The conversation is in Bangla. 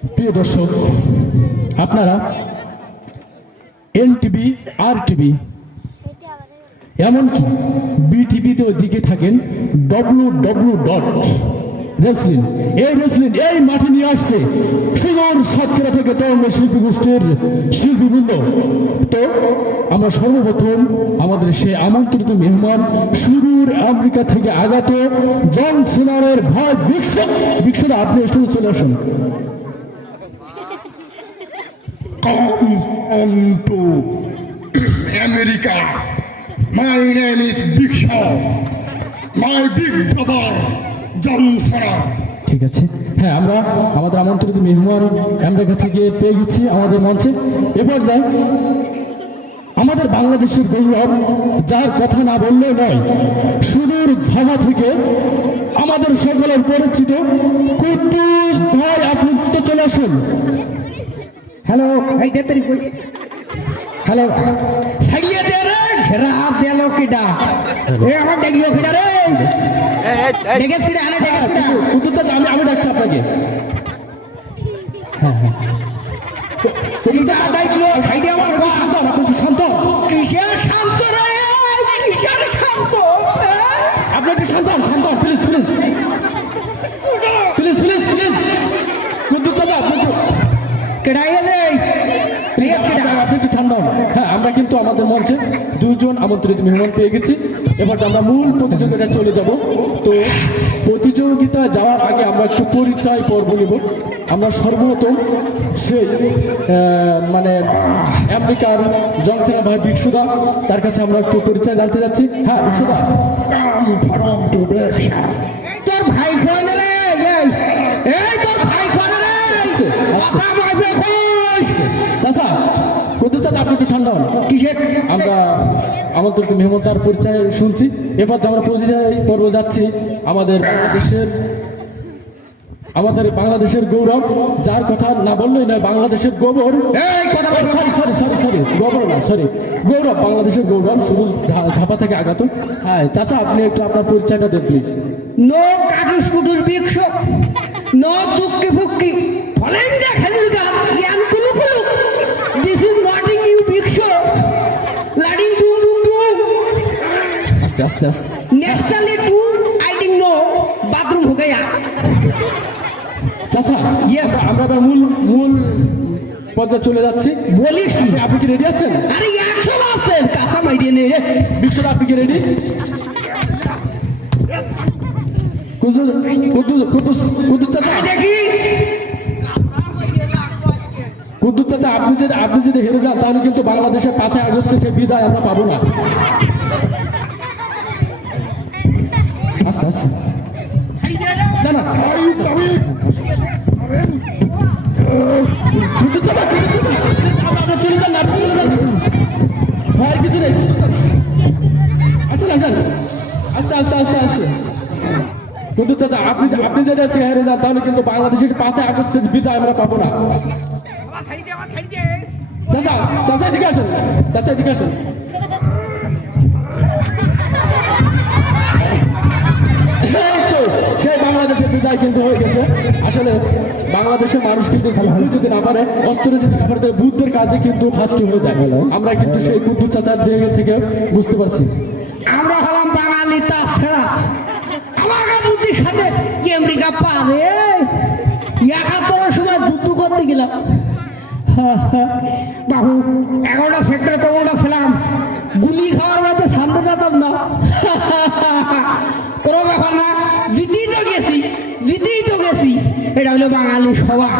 প্রিয় দর্শক, আপনারা এনটিভি, আর টিভি, এমনকি বিটিভিতেও দিকে থাকেন www.wrestling। এই রেসলিং এই মাঠে নিয়ে আসছে সুদূর সাতক্ষীরা থেকে তরুণ শিল্পী গোষ্ঠীর শিল্পীবৃন্দ। তো আমরা সর্বপ্রথম আমাদের সে আমন্ত্রিত মেহমান সুদূর আমেরিকা থেকে আগত জন সিনারের ভাই বিক্সর, আপনি স্টুডিও চলে আসুন। Come to America. My name is Big Show. My big brother, John Cena. ঠিক আছে, হ্যাঁ, আমরা আমাদের আমন্ত্রিত মেহমান আমেরিকা থেকে পেয়ে গেছি আমাদের মঞ্চে। এবার যাই আমাদের বাংলাদেশের গৌরব, যার কথা না বললেও নয়, সুদূর ঝাড়া থেকে আমাদের সকলের পরিচিত কুদ্দুস ভাই, আপনি তো চলে আসুন। হ্যালো, এই দে তেরি হ্যালো, সাইয়া দে রে ঘেরা আপ দেলো কিডা এ আমার দেখলো কিডা রে দেখেছ কিডা আনে দেখেছ কিডা কুদ্দুস চাচা, আমি ডাকছি আপনাকে। হ্যাঁ হ্যাঁ, কিডা দেখলো সাইডে আমার গো শান্ত, আপনি একটু শান্ত, কিসের শান্ত রে কিসের শান্ত আপনি একটু শান্ত হন, please please please please please. Kuddus চাচা, আপনি একটু কিডা এ রে আপনি একটু ঠান্ডা হন। হ্যাঁ, আমরা কিন্তু আমাদের মঞ্চে দুজন আমন্ত্রিত মেহমান পেয়ে গেছি। এবার আমরা মূল প্রতিযোগিতায় চলে যাব। তো প্রতিযোগিতা যাওয়ার আগে আমরা একটু পরিচয় পর্ব নিব। আমরা সর্বপ্রথম সেই মানে আমেরিকার জনসেনা ভাই বিক্সুদা, তার কাছে আমরা একটু পরিচয় জানতে যাচ্ছি। হ্যাঁ বিক্সুদা, Come from to America. তোর ভাই কোন রে এই তোর ভাই কোন রে আচ্ছা আমার ভাই কই চাচা, কুদ্দুস চাচা, আপনি একটু ঠান্ডা হন। কিসের আমরা আমন্ত্রিত মেহমান তার পরিচয় শুনছি। এরপর আমরা পরিচয় পর্ব যাচ্ছি বাংলাদেশের গৌরব, যার কথা না বললেই নয়, বাংলাদেশের গোবর, এই কথা বল সরি গোবর না, সরি গৌরব, বাংলাদেশের গৌরব, শুধু ঝাপা থেকে আগত। হ্যাঁ চাচা, আপনি একটু আপনার পরিচয়টা দেন প্লিজ। নো কাটুস কুটুস বিক্ষ নো চুক্কি ফুক্কি ফলেন দেখেন গান ইয়ান কুলু কুলু দিস ইজ নটিং ইউ বিক্ষ লাডিং ডুম ডুম ডুম আস্তে আস্তে আস্তে ন্যাশনালি টু আই ডিং নো বাথরুম हो गया চাচা, আমরা এবার মূল পর্যায়ে চলে যাচ্ছি। বলিস আপনি কি রেডি আছেন? আরে 100 আছেন কাঁচা মাইডিয়ে নে রে বিশ্বদা, আপনি কি রেডি? কুদ্দুস চাচা, দেখি কুদ্দুস চাচা, আপনি যদি হেরে যান তাহলে কিন্তু বাংলাদেশের 5 আগস্টের যে বিজয় আমরা পাবো না। আস্তে আস্তে, না না, Are you coming? কুদ্দুস চাচা, আপনি চলে যান, ভয়ের কিছু নেই। আসেন আস্তে আস্তে আস্তে আস্তে। কুদ্দুস চাচা, আপনি যদি আজকে হেরে যান তাহলে কিন্তু বাংলাদেশের 5 আগস্টের বিজয় আমরা পাবো না। চাচা এদিকে আসেন, সেই বাংলাদেশের বিজয় কিন্তু হয়ে গেছে। আসলে বাংলাদেশের মানুষকে যে যুদ্ধ যদি না পারে, অস্ত্র যদি না পারে, বুদ্ধের কাজে কিন্তু ফার্স্ট হয়ে যায়। আমরা কিন্তু সেই কুদ্দুস চাচার দিকে থেকে বুঝতে পারছি। আমরা হলাম বাঙালি তাছাড়া আমাকে বুদ্ধির সাথে কি আমেরিকা পারে 71 সময় যুদ্ধ করতে গেলাম বাবু 11টা সেক্টর কেমনটা ছিলাম গুলি খাওয়ার মধ্যে শান্ত যেতাম না কোনো ব্যাপার না জিতেই তো গেছি এটা হলো বাঙালি স্বভাব